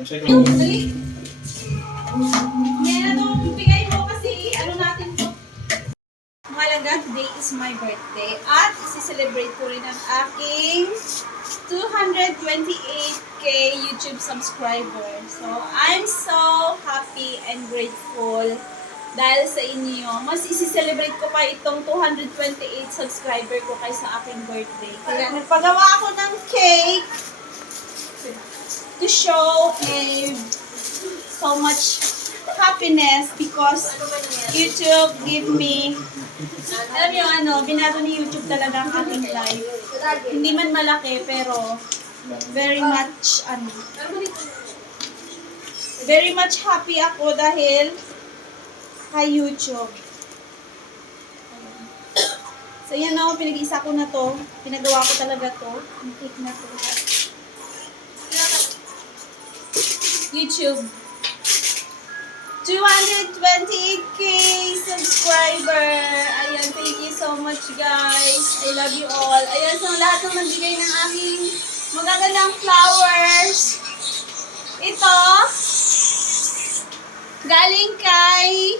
Dali. Yan na itong bigay mo kasi ano natin to. Mahalaga, today is my birthday at isi-celebrate ko rin ang aking 228k YouTube subscriber. So, I'm so happy and grateful dahil sa inyo. Mas isi-celebrate ko pa itong 228 subscriber ko kaysa aking birthday. Kaya nagpagawa ako ng cake to show so much happiness because YouTube give me, alam niyo ano, binago ni YouTube talaga ang aking life. Hindi man malaki pero very much very much happy ako dahil kay YouTube. So yan ako, pinag-isa ko na to. Pinagawa ko talaga to. Ang cake na to. YouTube. 228k subscriber. Ayan, thank you so much guys. I love you all. Ayan, so lahat ng nagbigay ng aking magagandang flowers. Ito, galing kay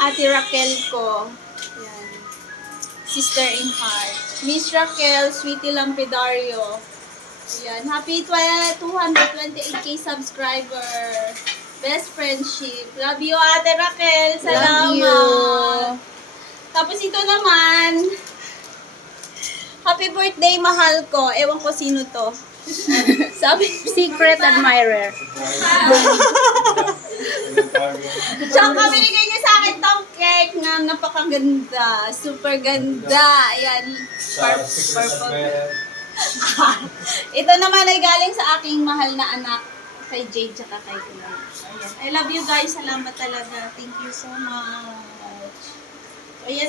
Ate Raquel ko. Ayan. Sister in heart. Miss Raquel, Sweetie Lampidario. Ayan. Happy 228k subscriber. Best friendship. Love you, Ate Raquel. Salamat. Love you. Tapos ito naman, happy birthday, mahal ko. Ewan ko sino to. Sabi, Secret admirer. Tsaka binigay niya sa akin tong cake na napakaganda. Super ganda. Ayan. Purple. Ito naman ay galing sa aking mahal na anak. Kay Jade tsaka kay Kuna. Ayan. I love you guys. Salamat talaga. Thank you so much. Ayan.